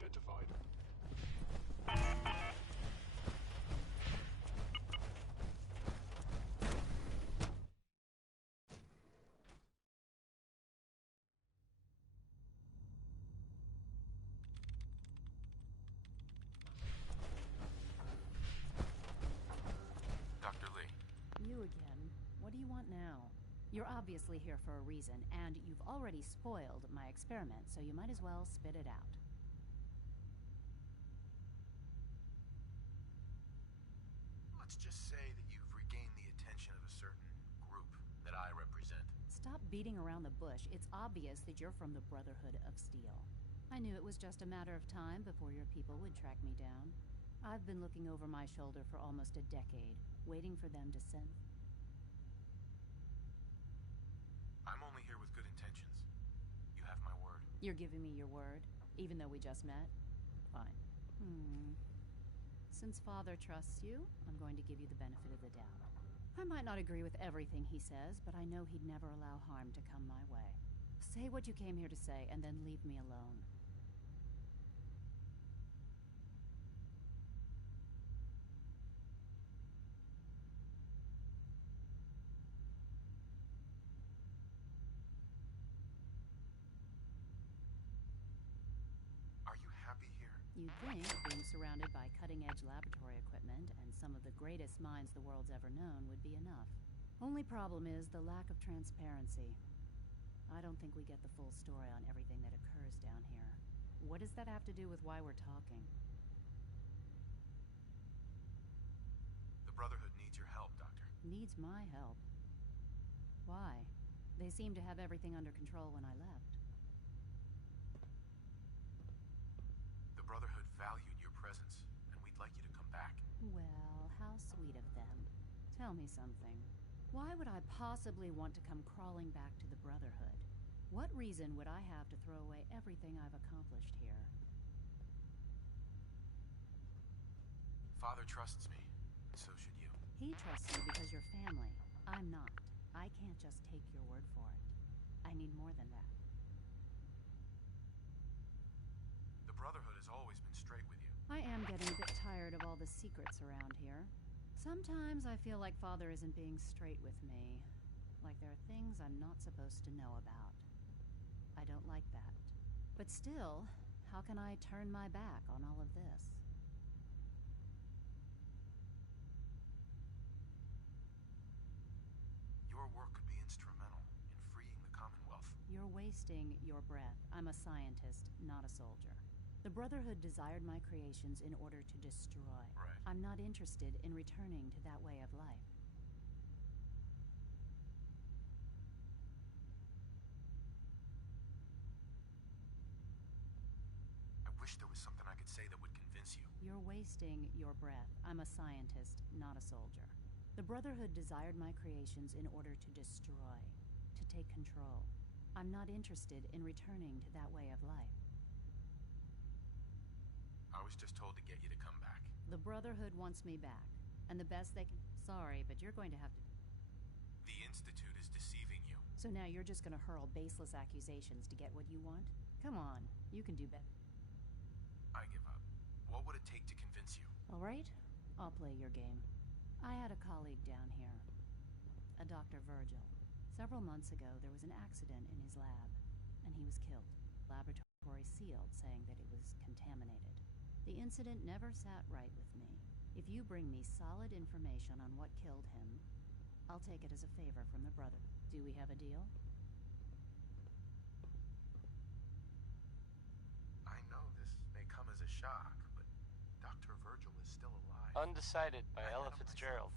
identified. Dr. Lee. You again. What do you want now? You're obviously here for a reason, and you've already spoiled my experiment, so you might as well spit it out. Let's just say that you've regained the attention of a certain group that I represent. Stop beating around the bush. It's obvious that you're from the Brotherhood of Steel. I knew it was just a matter of time before your people would track me down. I've been looking over my shoulder for almost a decade, waiting for them to send... I'm only here with good intentions. You have my word. You're giving me your word, even though we just met? Fine. Since Father trusts you, I'm going to give you the benefit of the doubt. I might not agree with everything he says, but I know he'd never allow harm to come my way. Say what you came here to say, and then leave me alone. Are you happy here? You'd think being surrounded by cutting-edge laboratory equipment and some of the greatest minds the world's ever known would be enough. Only problem is the lack of transparency. I don't think we get the full story on everything that occurs down here. What does that have to do with why we're talking? The Brotherhood needs your help, Doctor. Needs my help? Why? They seemed to have everything under control when I left. The Brotherhood valued your presence, and we'd like you to come back. Well, how sweet of them. Tell me something. Why would I possibly want to come crawling back to the Brotherhood? What reason would I have to throw away everything I've accomplished here? Father trusts me, and so should you. He trusts you because you're family. I'm not. I can't just take your word for it. I need more than that. The Brotherhood has always been straight with you. I am getting a bit tired of all the secrets around here. Sometimes I feel like Father isn't being straight with me. Like there are things I'm not supposed to know about. I don't like that. But still, how can I turn my back on all of this? Your work could be instrumental in freeing the Commonwealth. You're wasting your breath. I'm a scientist, not a soldier. The Brotherhood desired my creations in order to destroy. Right. I'm not interested in returning to that way of life. I wish there was something I could say that would convince you. You're wasting your breath. I'm a scientist, not a soldier. The Brotherhood desired my creations in order to destroy, to take control. I'm not interested in returning to that way of life. I was just told to get you to come back. The Brotherhood wants me back, and the best they can... Sorry, but you're going to have to... The Institute is deceiving you. So now you're just going to hurl baseless accusations to get what you want? Come on, you can do better. I give up. What would it take to convince you? All right, I'll play your game. I had a colleague down here, a Dr. Virgil. Several months ago, there was an accident in his lab, and he was killed. Laboratory sealed, saying that it was contaminated. The incident never sat right with me. If you bring me solid information on what killed him, I'll take it as a favor from the brother. Do we have a deal? I know this may come as a shock, but Dr. Virgil is still alive. Undecided by Ella Fitzgerald.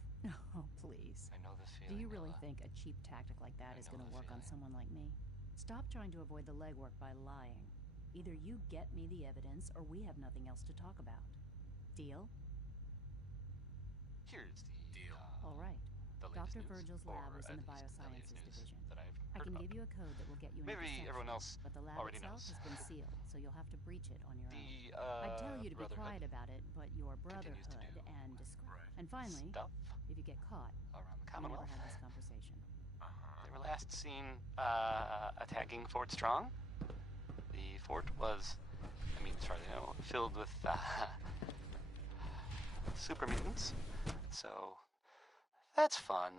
Oh, please. I know this Do feeling. you really Ella. think a cheap tactic like that I is know going to the work on feeling. someone like me? Stop trying to avoid the legwork by lying. Either you get me the evidence, or we have nothing else to talk about. Deal? Here's the Deal. All right. the latest Dr. news, Virgil's or lab is in at the least Biosciences latest news division. that I've I heard can about. give you a code that will get you Maybe into everyone else but the lab already itself knows. has been sealed, so you'll have to breach it on your own. The I'd tell you to be Brotherhood quiet about it, but your continues to Brotherhood do and discretion. Right. And finally, stuff if you get caught, around the we never Commonwealth. had this conversation. They were last seen attacking Fort Strong. The fort was I mean, sorry, filled with super mutants. So that's fun.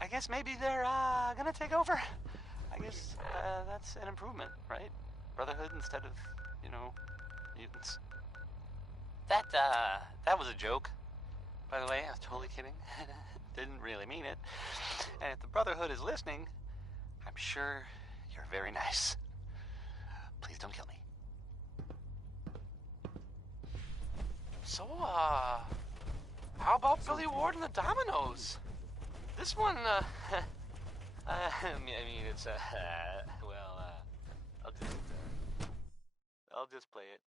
I guess maybe they're gonna take over. I guess that's an improvement, right? Brotherhood instead of, mutants. That was a joke. By the way, I was totally kidding. Didn't really mean it. And if the Brotherhood is listening, I'm sure you're very nice. Please don't kill me. So, how about Billy Ward and the Dominoes? This one, I mean, it's, well, I'll just play it.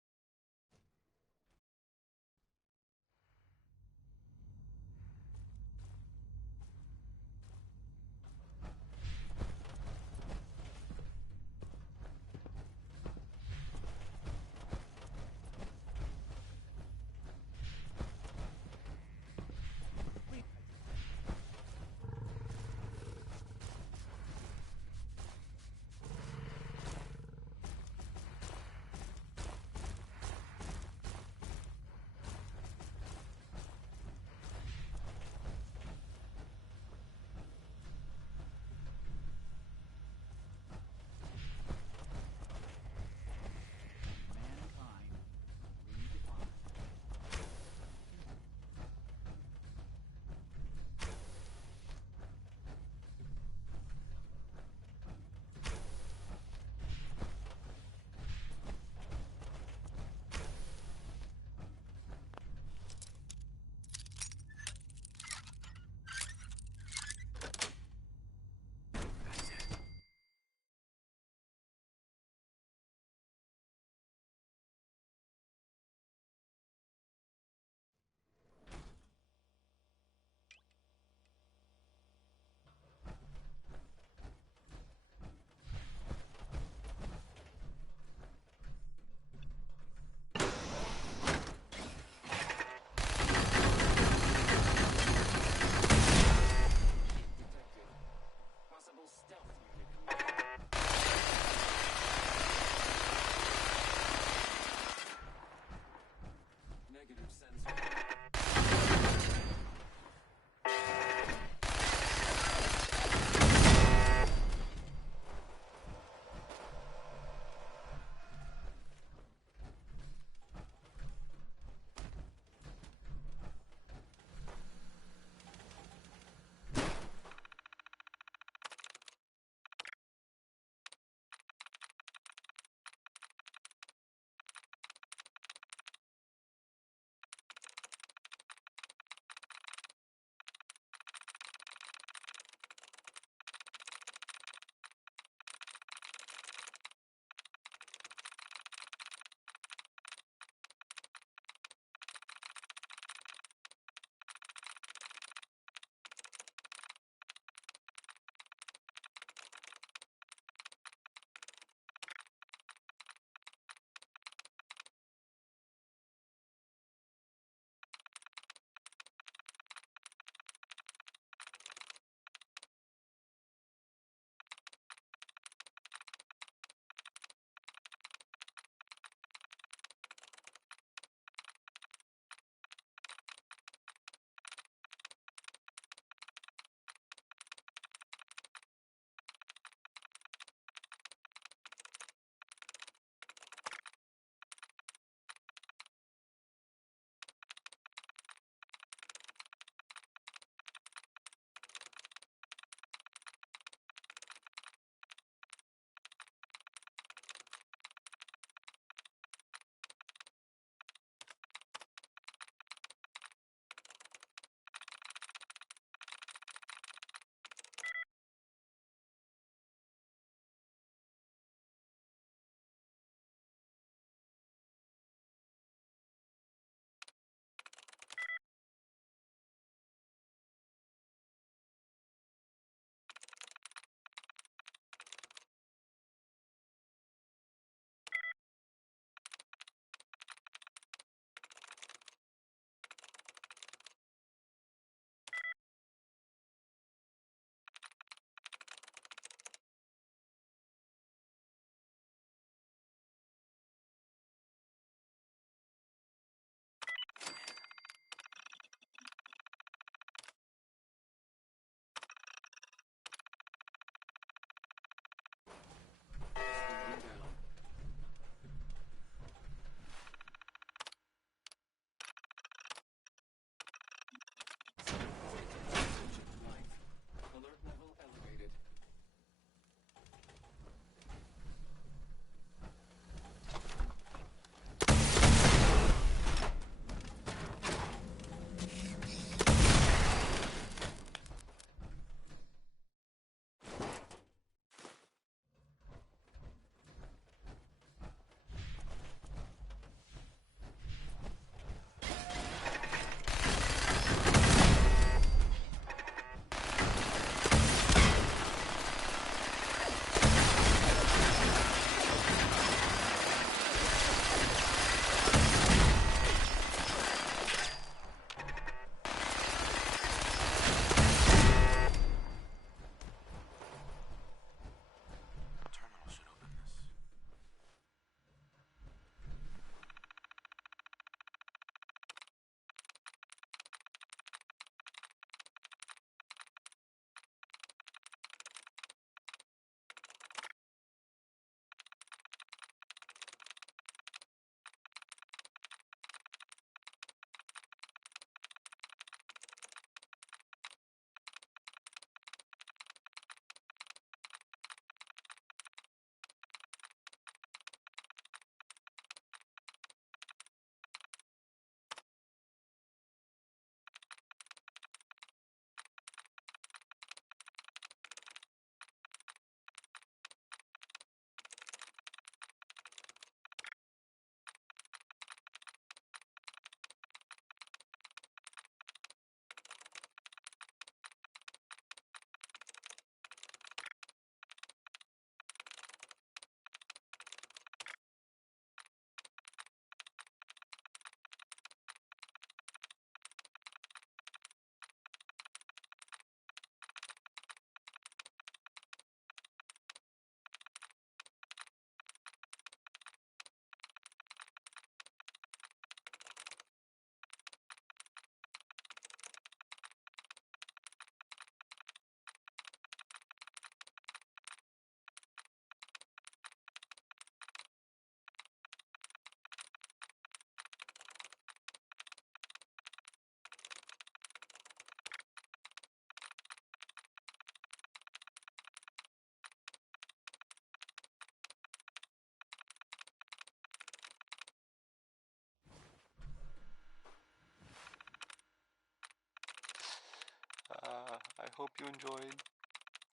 hope you enjoyed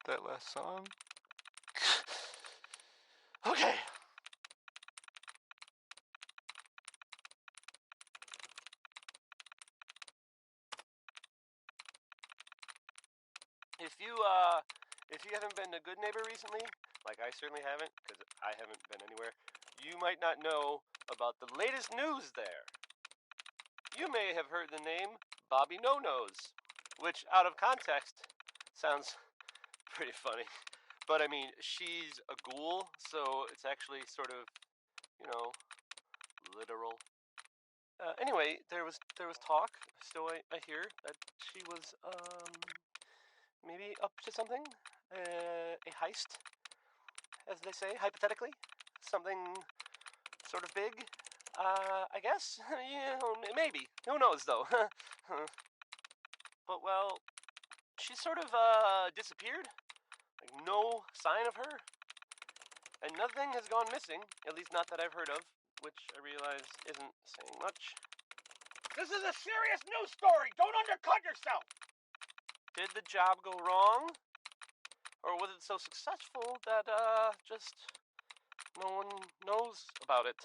that last song. Okay. If you haven't been a good neighbor recently, like I certainly haven't, because I haven't been anywhere, you might not know about the latest news there. You may have heard the name Bobby No Nose, which out of context sounds pretty funny. But I mean, she's a ghoul, so it's actually sort of, literal. Anyway, there was talk. Still, I hear that she was maybe up to something, a heist, as they say, hypothetically, something sort of big. I guess, maybe. Who knows though? But well, she sort of disappeared. Like no sign of her, and nothing has gone missing. At least not that I've heard of, which I realize isn't saying much. This is a serious news story! Don't undercut yourself! Did the job go wrong? Or was it so successful that, just no one knows about it?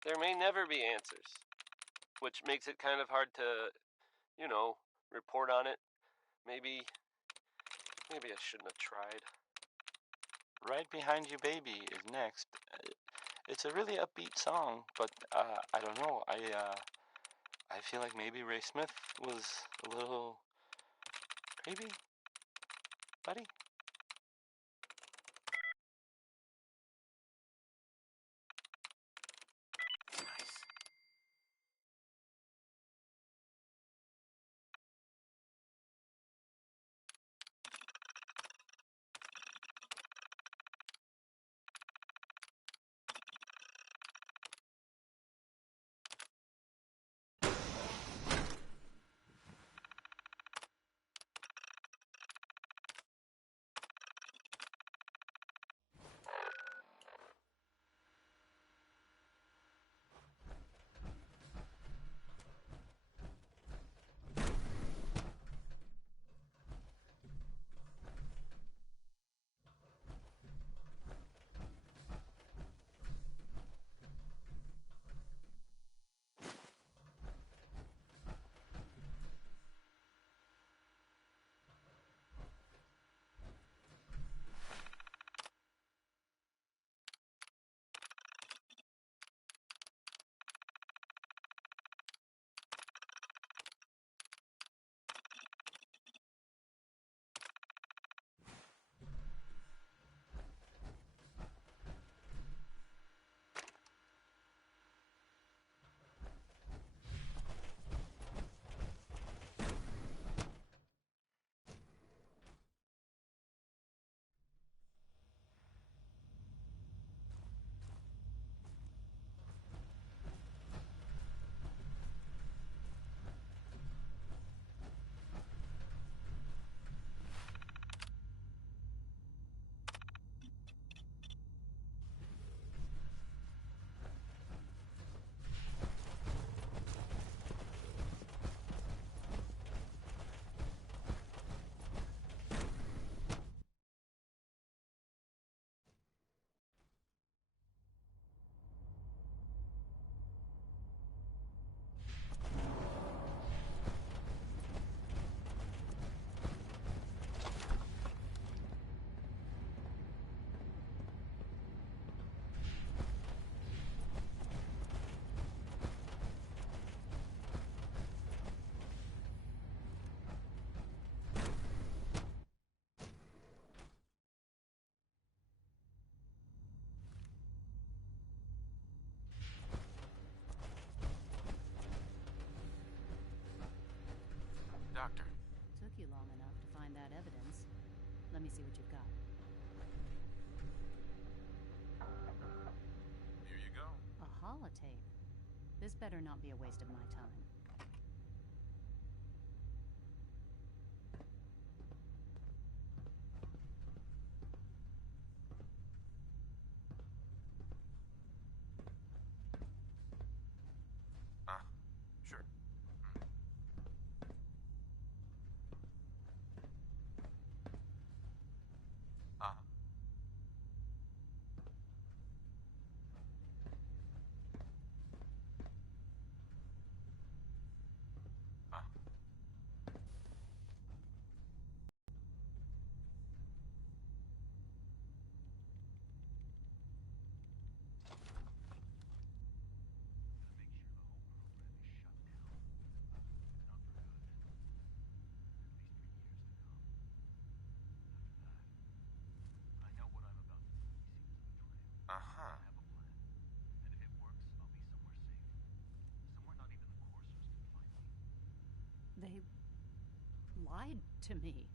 There may never be answers, which makes it kind of hard to, report on it. Maybe I shouldn't have tried. Right Behind You Baby is next. It's a really upbeat song, but I don't know. I feel like maybe Ray Smith was a little creepy, buddy. Nice. Doctor. Took you long enough to find that evidence. Let me see what you've got. Here you go. A holotape. This better not be a waste of my time. Sure. They lied to me.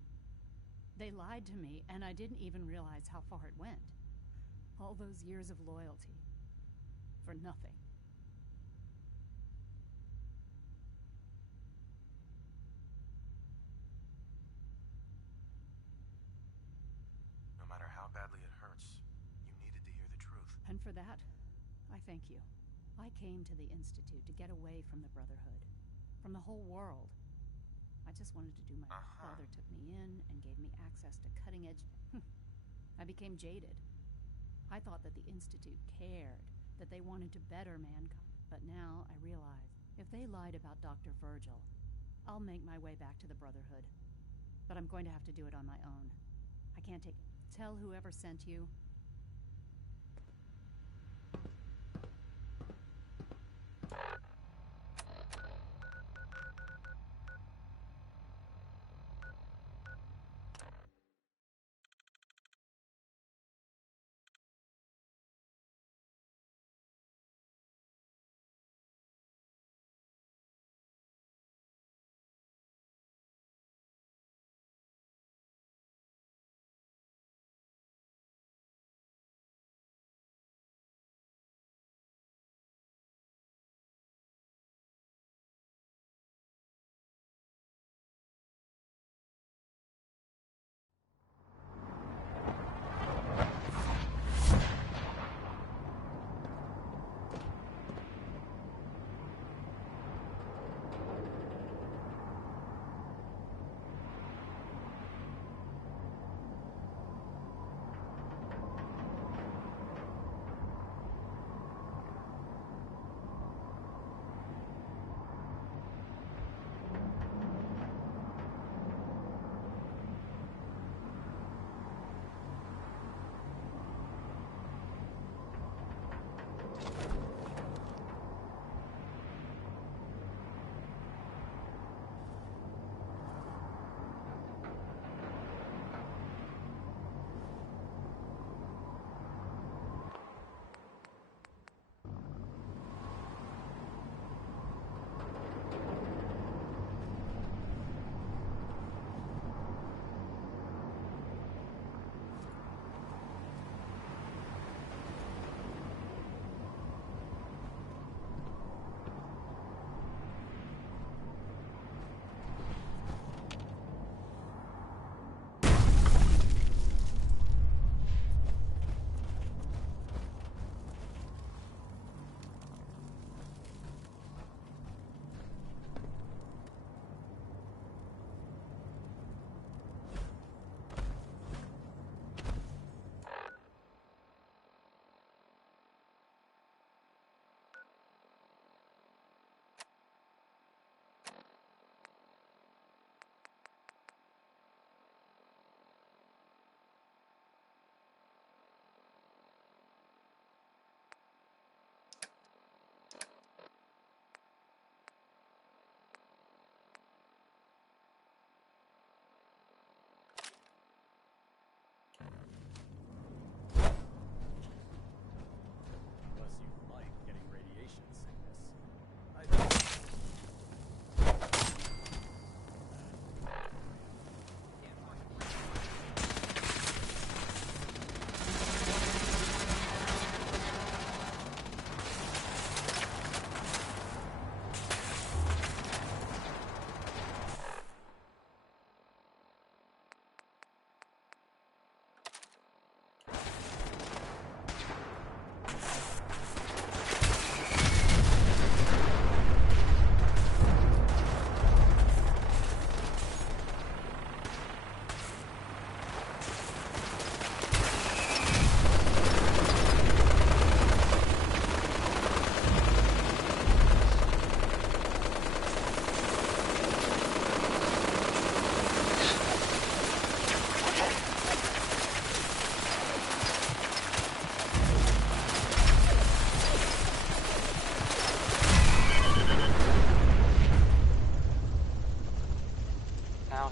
They lied to me, and I didn't even realize how far it went. All those years of loyalty. For nothing. No matter how badly it hurts, you needed to hear the truth. And for that, I thank you. I came to the Institute to get away from the Brotherhood. From the whole world. I just wanted to do my father took me in and gave me access to cutting-edge... I became jaded. I thought that the Institute cared, that they wanted to better mankind. But now I realize, if they lied about Dr. Virgil, I'll make my way back to the Brotherhood. But I'm going to have to do it on my own. I can't take... Tell whoever sent you...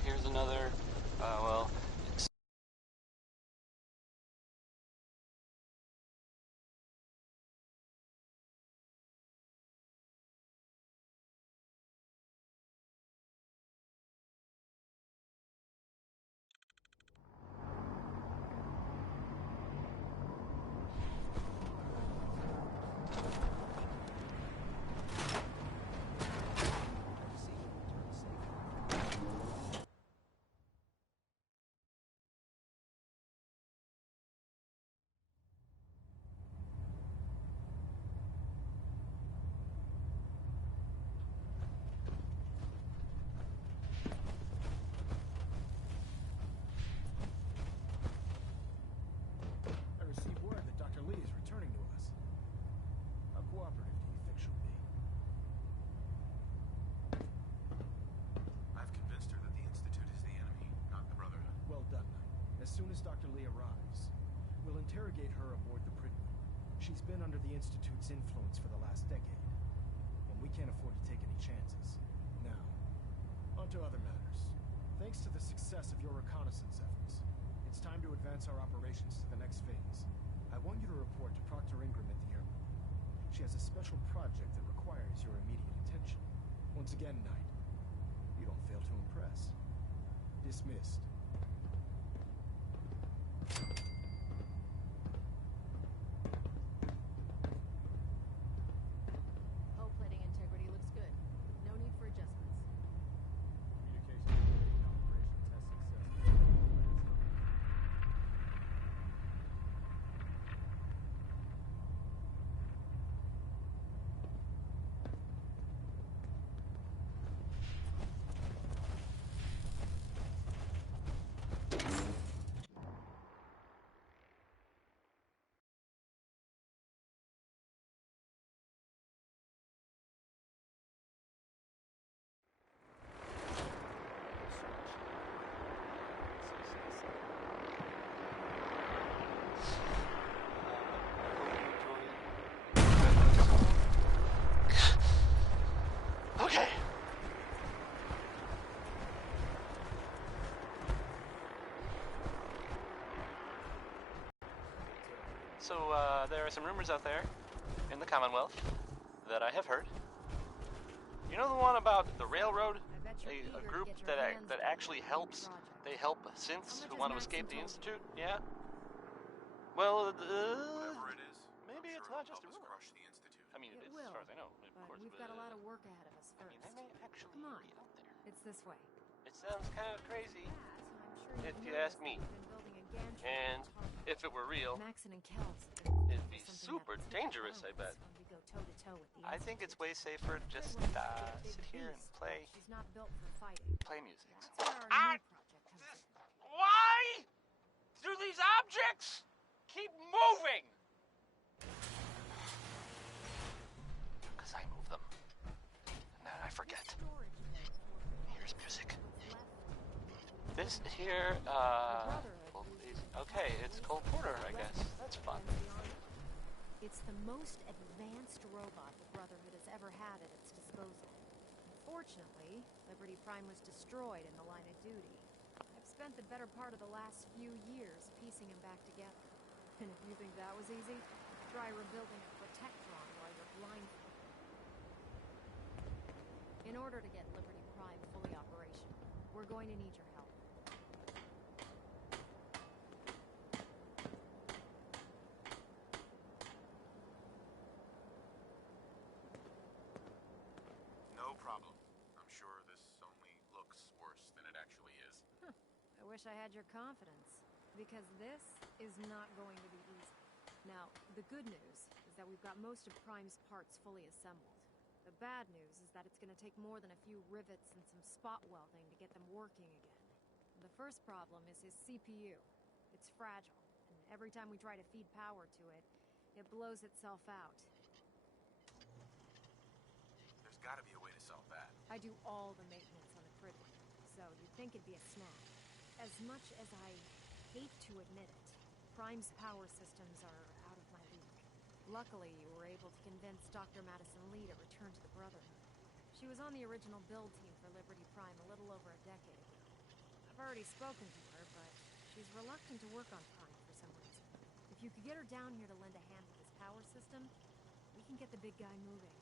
here's another, well, Institute's influence for the last decade, and we can't afford to take any chances. Now, on to other matters. Thanks to the success of your reconnaissance efforts, it's time to advance our operations to the next phase. I want you to report to Proctor Ingram at the airport. She has a special project that requires your immediate attention. Once again, Knight, you don't fail to impress. Dismissed. Hull plating integrity looks good. No need for adjustments. Communication operation test successful. Okay. So, there are some rumors out there in the Commonwealth that I have heard. You know the one about the railroad? A group that actually helps. They help synths who want to escape the Institute? Yeah? Well, Whatever it is, maybe I'm it's sure not it'll just a help us rumor. crush the Institute. I mean, It as will, far as I know. Of but course, we've got a lot of work ahead of us I first. mean, they may actually Come on. be out there. It's this way. It sounds kind of crazy. I'm sure If you've you ask noticed me. that we've been building a gantry And on top. if it were real, Maxon and Kells. it'd be super dangerous, I bet. When we go toe to toe with the I think it's Institute. way safer to just Gridlock's a big sit here and beast, play but she's not built for fighting. music. That's where our new project comes in. Why do these objects keep moving? Because I move them. And then I forget. Storage unit for Here's music. what's left. This here, Brotherhood uses okay, it's Cole Porter, I guess. That's fun. It's the most advanced robot the Brotherhood has ever had at its disposal. Unfortunately, Liberty Prime was destroyed in the line of duty. I've spent the better part of the last few years piecing him back together. And if you think that was easy, try rebuilding a Protectron while you're blindfolded. In order to get Liberty Prime fully operational, we're going to need your help. No problem. I'm sure this only looks worse than it actually is. I wish I had your confidence, because this is not going to be easy. Now, the good news is that we've got most of Prime's parts fully assembled. The bad news is that it's going to take more than a few rivets and some spot welding to get them working again. The first problem is his CPU. It's fragile, and every time we try to feed power to it, it blows itself out. There's gotta be a way to solve that. I do all the maintenance on equipment, so you'd think it'd be a snap. As much as I hate to admit it, Prime's power systems are out of my league. Luckily, you were able to convince Dr. Madison Lee to return to the Brotherhood. She was on the original build team for Liberty Prime a little over a decade ago. I've already spoken to her, but she's reluctant to work on Prime for some reason. If you could get her down here to lend a hand with this power system, we can get the big guy moving.